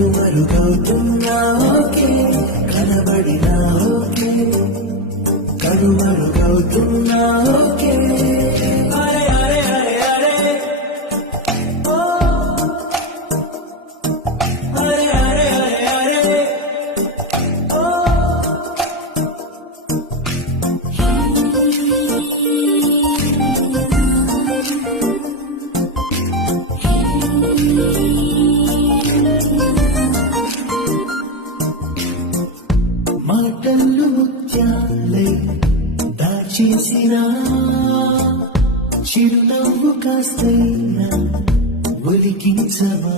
కనుమరుగవుతున్నా okay, కనబడినా okay, కనుమరుగవుతున్నా okay. అరే అరే అరే అరే ఓ అరే అరే అరే అరే ఓ మాటలు ముత్యాలై దాచేసిన చిరునవ్వు కాస్తైనా ఒలికించవా.